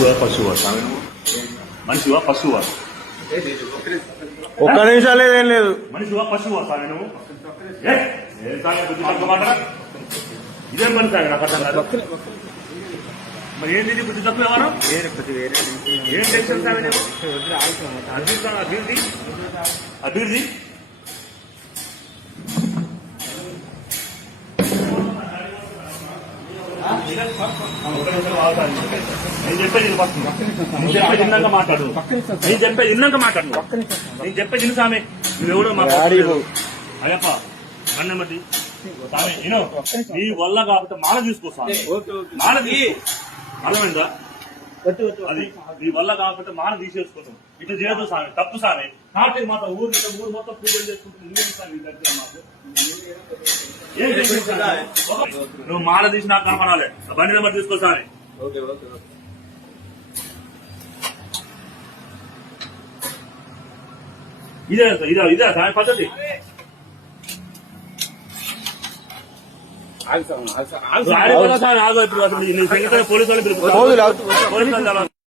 మనిషివా పశువా స్వామి నువ్వు? మనిషివా పశువా? ఒక్క నిమిషం లేదేం లేదు. మనిషివా పశువా స్వామి నువ్వు? మాట ఇదేం పని సార్ నాకు అర్థం కాదు. మరి ఏంటి బుద్ధి తక్కువ ఎవరు? ఏం టెన్షన్ సార్ అభివృద్ధి అభివృద్ధి నేను చెప్పేది నేను చెప్పేది ఇన్నాక మాట్లాడు. నేను చెప్పేది ఇన్నాక మాట్లాడు. నేను చెప్పేది ఇన్ని సామె నువ్వెవడో మాట్లాడు. అయ్యప్ప అన్నమతి సామె నేను నీ వల్ల కాకపోతే మాల తీసుకో స్వామి. మాల అర్థమైందా? అది నీ వల్ల కాకపోతే మాల తీసేసుకోవటం ఇట్లా చేయదు సామె, తప్పు సామె. కాబట్టి మాత్రం ఊరు మొత్తం పూజలు చేసుకుంటుంది. మాకు నువ్వు మాల తీసి నాకు కనపడాలి. బండి నెంబర్ తీసుకో సామె. ఇదే సామె పద్ధతి. ఆగో ఇప్పుడు పోలీసు వాళ్ళు